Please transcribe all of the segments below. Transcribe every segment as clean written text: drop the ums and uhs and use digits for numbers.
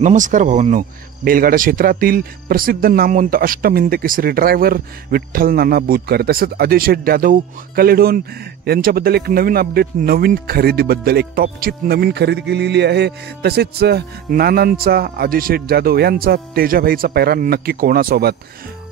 नमस्कार भावांनो, बैलगाडा क्षेत्रातील प्रसिद्ध नामवंत अष्टहिंद केसरी ड्रायव्हर विठ्ठल नाना बुधकर तसेच अजय शेठ जाधव कलेडोन यांच्याबद्दल एक नवीन अपडेट, नवीन खरेदीबद्दल एक टॉपची नवीन खरेदी केलेली आहे। तसेच नानांचा, अजय शेठ जाधव यांचा तेजाभाईचा पैरा नक्की कोणासोबत,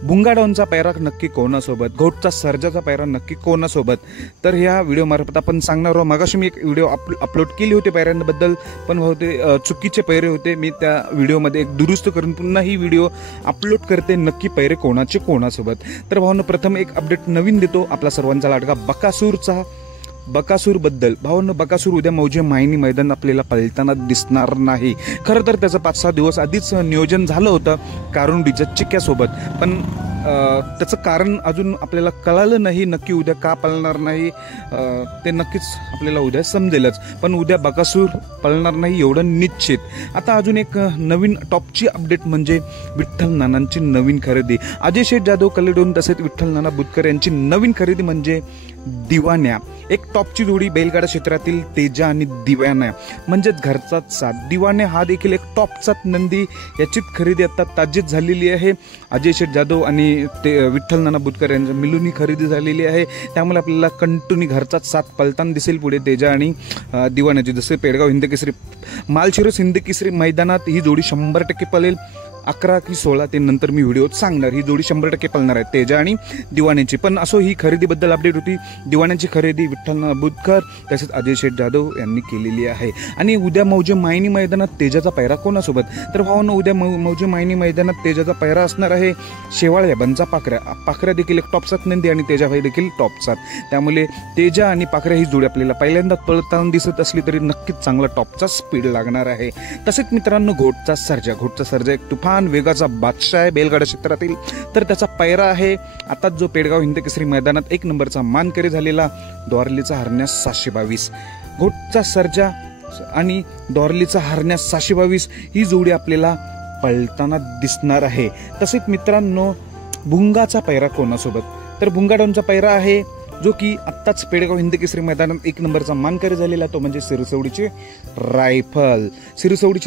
भुंगाडॉनचा पैरा नक्की कोणासोबत, घोटचा सर्जाचा पैरा नक्की कोणासोबत, तर ह्या व्हिडिओ मार्फत आपण सांगणार आहोत। मागाशी मी एक व्हिडिओ अपलोड केली होती पैऱ्यांबद्दल, पण होते चुकीचे पैरे होते। मी त्या व्हिडिओमध्ये एक दुरुस्त करून पुन्हा ही व्हिडिओ अपलोड करते, नक्की पैरे कोणाचे कोणासोबत। तर भावांनो, प्रथम एक अपडेट नवीन देतो आपला सर्वांचा लाडका बकासूरचा, बकासूर बद्दल। भावांनो, बकासूर उद्या मौजे मायनी मैदान आपल्याला पळताना दिसणार नाही। खरं तर त्याचं 5-6 दिवस आधीच नियोजन झालं होतं कारुंडीच्या चिक्क्यासोबत, पण त्याचं कारण अजून आपल्याला कळालं नाही। नक्की उद्या का पळणार नाही ते नक्कीच आपल्याला उद्या समजेलच, पण उद्या बकासूर पळणार नाही एवढं निश्चित। आता अजून एक नवीन टॉपची अपडेट म्हणजे विठ्ठल नानांची नवीन खरेदी। अजय शेठ जाधव कलेडोन तसेच विठ्ठल नाना बुधकर यांची नवीन खरेदी म्हणजे दिवाण्या। एक टॉपची जोडी बैलगाडा क्षेत्रातील तेजा आणि दिवाण्या म्हणजेच घरचाच साथ। दिवाण्या हा देखील एक टॉपचाच नंदी, याचीच खरेदी आता ताजीच झालेली आहे। अजय शेठ जाधव आणि ते विठ्ठल नाना बुधकर यांच्या मिलून खरेदी झालेली आहे, त्यामुळे आपल्याला कंटिन्यू घरचाच साथ पलताना दिसेल पुढे तेजा आणि दिवाण्याची। जसे पेडगाव हिंद केसरी, मालशिरस हिंद केसरी मैदानात ही जोडी 100% पळेल। 11 की 16 ते नंतर मी व्हिडिओत सांगणार, ही जोडी 100% पळणार आहे तेजा आणि दिवाण्याची। पण असो, ही खरेदीबद्दल अपडेट होती। दिवाण्याची खरेदी विठ्ठल नाना बुधकर तसेच अजय शेठ जाधव यांनी केलेली आहे। आणि उद्या मौजे मायनी मैदानात तेजाचा पैरा कोणासोबत, तर भावांनो उद्या मौजे मायनी मैदानात तेजाचा पैरा असणार आहे शेवाळ याबांचा पाखऱ्या। पाखऱ्या देखील एक टॉपचाच नंदी आणि तेजाभाई देखील टॉपचाच, त्यामुळे तेजा आणि पाखऱ्या ही जोडी आपल्याला पहिल्यांदा पळताना दिसत असली तरी नक्कीच चांगला टॉपचा स्पीड लागणार आहे। तसेच मित्रांनो, घोटचा सर्जा एक तुफान वेगाचा बादशाह आहे बैलगाडा क्षेत्रातील, तर त्याचा पैरा आहे आता जो पेडगाव हिंद केसरी मैदानात 1 नंबरचा मानकरी झालेला दोरलीचा हरण्यास 722। घोटचा सर्जा आणि दोरलीचा हरण्यास 722 ही जोडी आपल्याला पळताना दिसणार आहे। तसेच मित्रांनो, भुंगाचा पैरा कोणासोबत, तर भुंगाडॉनचा पैरा आहे जो की आत्ताच पेडगाव हिंद केसरी मैदानात 1 नंबरचा मानकरी झालेला, तो म्हणजे सिरसवडीची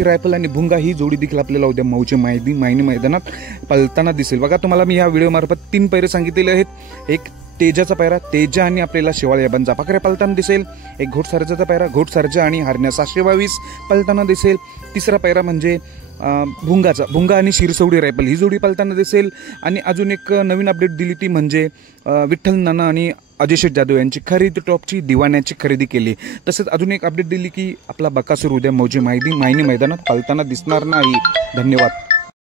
रायफल आणि भुंगा ही जोडी देखील आपल्याला उद्या मौजे मायनी मैदानात पळताना दिसेल। बघा, तुम्हाला मी ह्या व्हिडिओ मार्फत 3 पैरे सांगितलेले आहेत। एक तेजाचा पैरा, तेजा आणि आपल्याला शेवाळ याबांचा पाखऱ्या पळताना दिसेल। एक घोट सर्जाचा पैरा, घोट सर्जा आणि हरण्या 722 पळताना दिसेल। तिसरा पैरा म्हणजे भुंगा आणि शिरसवडी रायफल ही जोडी पळताना दिसेल। आणि अजून एक नवीन अपडेट दिली ती म्हणजे विठ्ठल नाना आणि अजय शेठ जाधव यांची खरेदी टॉपची दिवाण्याची खरेदी केली। तसेच अजून एक अपडेट दिली की आपला बकासूर उद्या मौजे मायनी मैदानात पळताना दिसणार नाही। धन्यवाद।